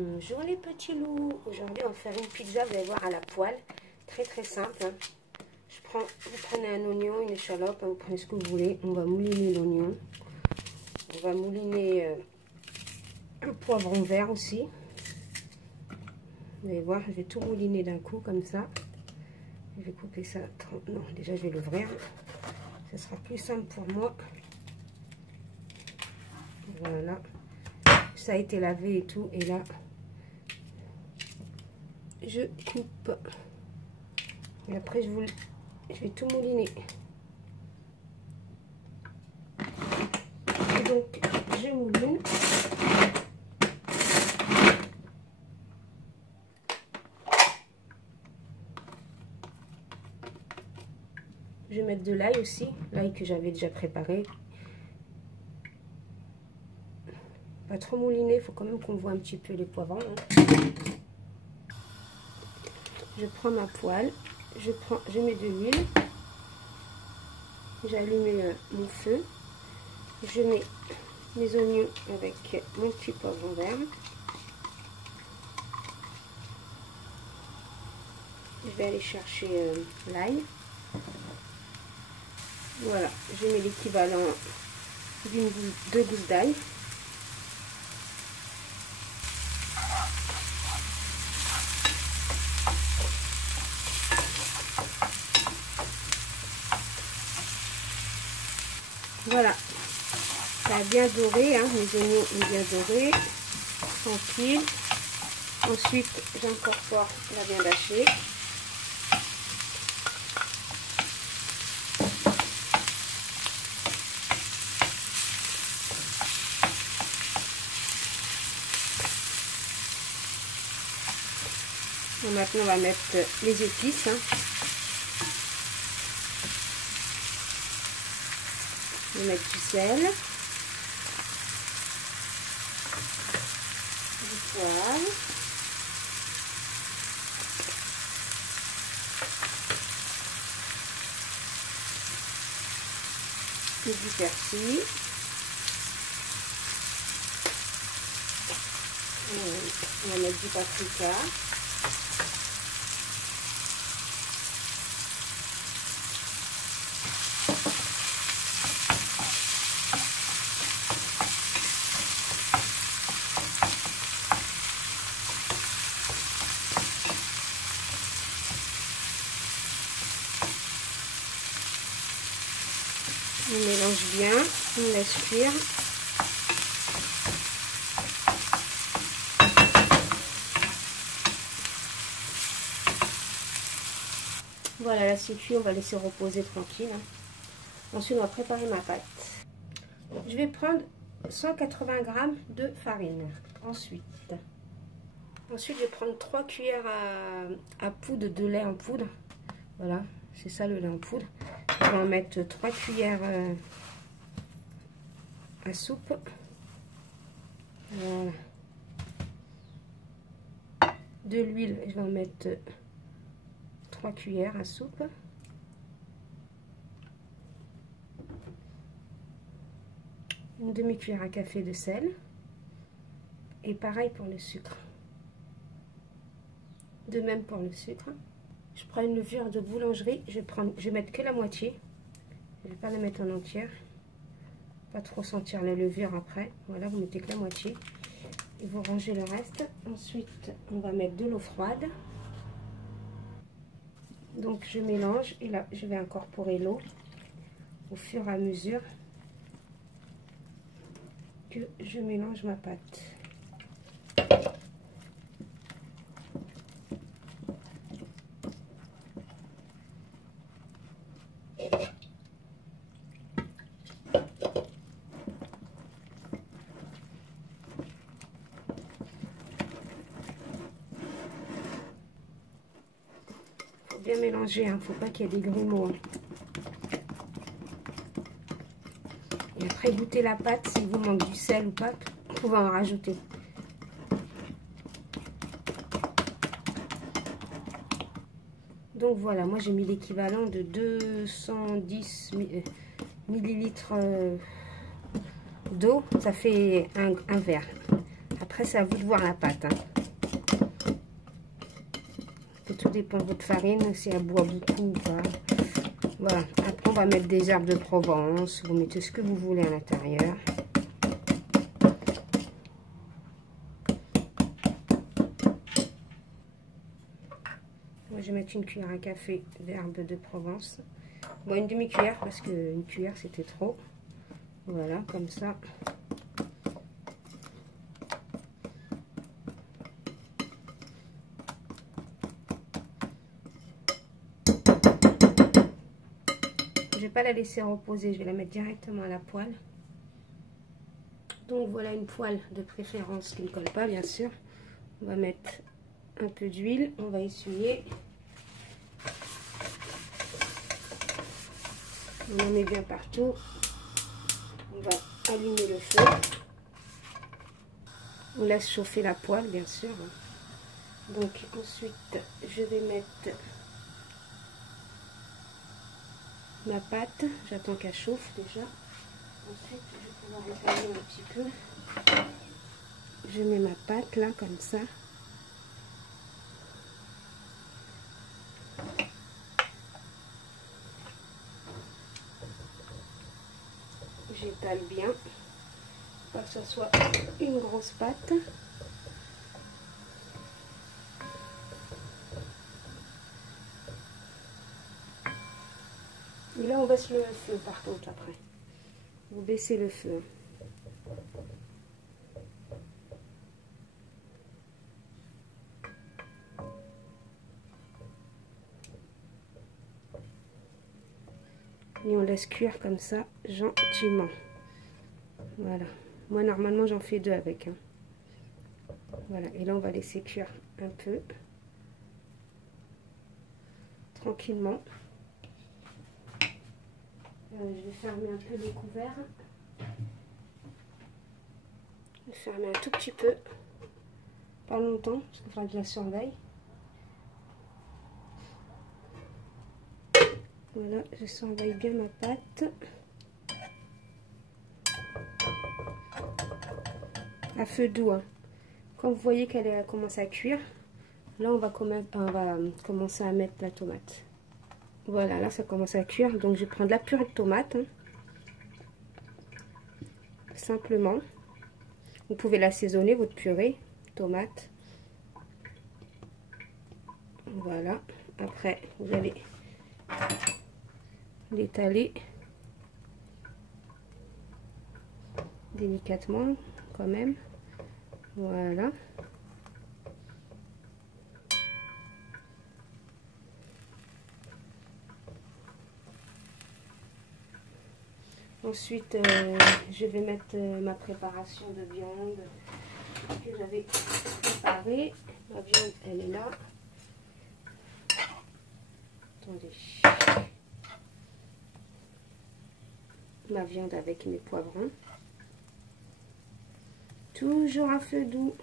Bonjour les petits loups, aujourd'hui on va faire une pizza, vous allez voir, à la poêle, très très simple. Hein. Vous prenez un oignon, une échalote, vous prenez ce que vous voulez, on va mouliner l'oignon, on va mouliner un poivron vert aussi. Vous allez voir, je vais tout mouliner d'un coup comme ça. Je vais couper ça, non déjà je vais l'ouvrir, ce sera plus simple pour moi. Voilà, ça a été lavé et tout, et là je coupe et après je vais tout mouliner. Et donc je mouline. Je vais mettre de l'ail aussi, l'ail que j'avais déjà préparé. Pas trop mouliné, il faut quand même qu'on voit un petit peu les poivrons. Hein. Je prends ma poêle, je mets de l'huile, j'allume mon feu, je mets mes oignons avec mon petit poivron vert. Je vais aller chercher l'ail. Voilà, je mets l'équivalent deux gousses d'ail. Voilà, ça a bien doré, hein, mes oignons ont bien doré, tranquille. Ensuite, j'incorpore la viande hachée. Et maintenant, on va mettre les épices. Hein. Je vais mettre du sel, du poivre, et du persil. On va mettre du paprika. On mélange bien, on laisse cuire. Voilà, là c'est cuit, on va laisser reposer tranquille. Ensuite, on va préparer ma pâte. Je vais prendre 180 g de farine. Ensuite, je vais prendre 3 cuillères à poudre de lait en poudre. Voilà, c'est ça le lait en poudre. Je vais en mettre 3 cuillères à soupe. Voilà. De l'huile, je vais en mettre 3 cuillères à soupe. Une demi-cuillère à café de sel. Et pareil pour le sucre. De même pour le sucre. Je prends une levure de boulangerie. Je vais mettre que la moitié. Je ne vais pas la mettre en entière. Pas trop sentir la levure après. Voilà, vous mettez que la moitié. Et vous rangez le reste. Ensuite, on va mettre de l'eau froide. Donc, je mélange. Et là, je vais incorporer l'eau au fur et à mesure que je mélange ma pâte. Bien mélanger, hein. Faut pas qu'il y ait des grumeaux. Hein. Et après, goûtez la pâte, s'il vous manque du sel ou pas, vous pouvez en rajouter. Donc voilà, moi j'ai mis l'équivalent de 210 millilitres d'eau, ça fait un verre. Après Après, c'est à vous de voir la pâte. Hein. Tout dépend de votre farine, si elle boit beaucoup ou pas. Voilà. Après, on va mettre des herbes de Provence. Vous mettez ce que vous voulez à l'intérieur. Moi, je vais mettre une cuillère à café d'herbes de Provence. Bon, une demi-cuillère parce qu'une cuillère, c'était trop. Voilà, comme ça. Je vais pas la laisser reposer, je vais la mettre directement à la poêle. Donc voilà une poêle de préférence qui ne colle pas, bien sûr. On va mettre un peu d'huile, on va essuyer. On en met bien partout. On va allumer le feu. On laisse chauffer la poêle, bien sûr. Donc ensuite, je vais mettre ma pâte. J'attends qu'elle chauffe déjà. Ensuite, je vais pouvoir étaler un petit peu. Je mets ma pâte là, comme ça. J'étale bien. Pas que ce soit une grosse pâte. Et là, on baisse le feu par contre après. Vous baissez le feu. Et on laisse cuire comme ça, gentiment. Voilà. Moi, normalement, j'en fais 2 avec. Hein. Voilà. Et là, on va laisser cuire un peu. Tranquillement. Je vais fermer un peu les couverts. Je vais fermer un tout petit peu. Pas longtemps, parce qu'il faudra que je la surveille. Voilà, je surveille bien ma pâte. À feu doux. Hein. Quand vous voyez qu'elle commence à cuire, là on va commencer à mettre la tomate. Voilà, là ça commence à cuire. Donc je vais prendre la purée de tomate. Hein. Simplement. Vous pouvez l'assaisonner, votre purée, tomate. Voilà. Après, vous allez l'étaler délicatement quand même. Voilà. Ensuite, je vais mettre ma préparation de viande que j'avais préparée. Ma viande, elle est là. Attendez. Ma viande avec mes poivrons. Toujours à feu doux.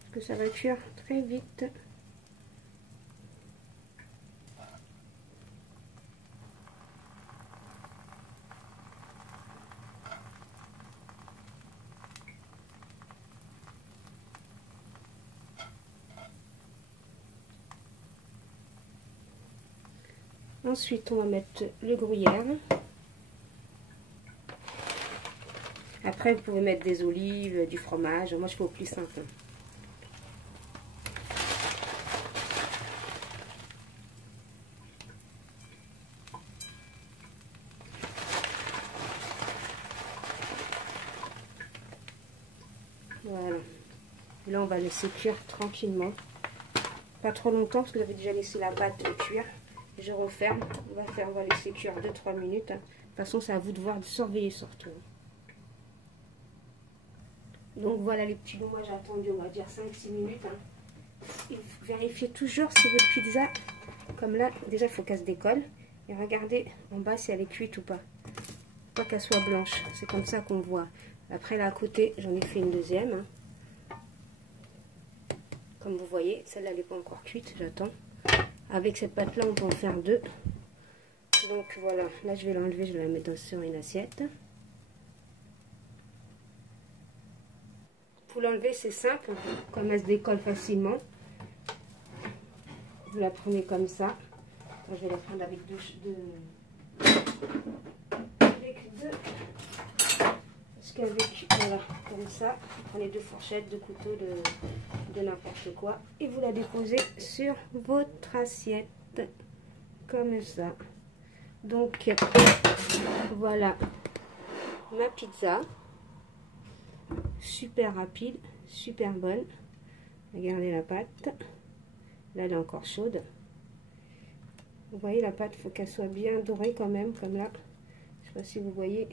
Parce que ça va cuire très vite. Ensuite, on va mettre le gruyère. Après, vous pouvez mettre des olives, du fromage. Moi, je fais au plus simple. Voilà. Et là, on va laisser cuire tranquillement. Pas trop longtemps, parce que j'avais déjà laissé la pâte cuire. Je referme. On va laisser cuire 2-3 minutes. De toute façon, c'est à vous de voir, de surveiller surtout. Donc voilà les petits loups, moi j'ai attendu on va dire 5-6 minutes. Hein. Et vérifiez toujours si votre pizza, comme là, déjà il faut qu'elle se décolle. Et regardez en bas si elle est cuite ou pas. Pas qu'elle soit blanche, c'est comme ça qu'on voit. Après là à côté, j'en ai fait une deuxième. Hein. Comme vous voyez, celle-là elle n'est pas encore cuite, j'attends. Avec cette pâte là on peut en faire 2. Donc voilà, là je vais l'enlever, je vais la mettre sur une assiette. Pour l'enlever, c'est simple, comme elle se décolle facilement. Vous la prenez comme ça. Je vais la prendre avec deux parce qu'avec, voilà, comme ça, vous prenez 2 fourchettes, 2 couteaux de n'importe quoi. Et vous la déposez sur votre assiette, comme ça. Donc, voilà ma pizza. Super rapide, super bonne. Regardez la pâte. Là, elle est encore chaude. Vous voyez la pâte, il faut qu'elle soit bien dorée quand même, comme là. Je ne sais pas si vous voyez.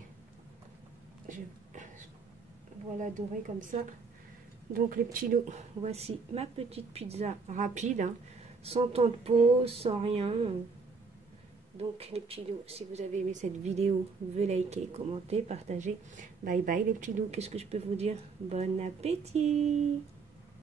Voilà, dorée comme ça. Donc les petits lots, voici ma petite pizza rapide, hein, sans temps de pause, sans rien. Donc les petits lots, si vous avez aimé cette vidéo, vous pouvez liker, commenter, partager. Bye bye les petits lots, qu'est-ce que je peux vous dire? Bon appétit!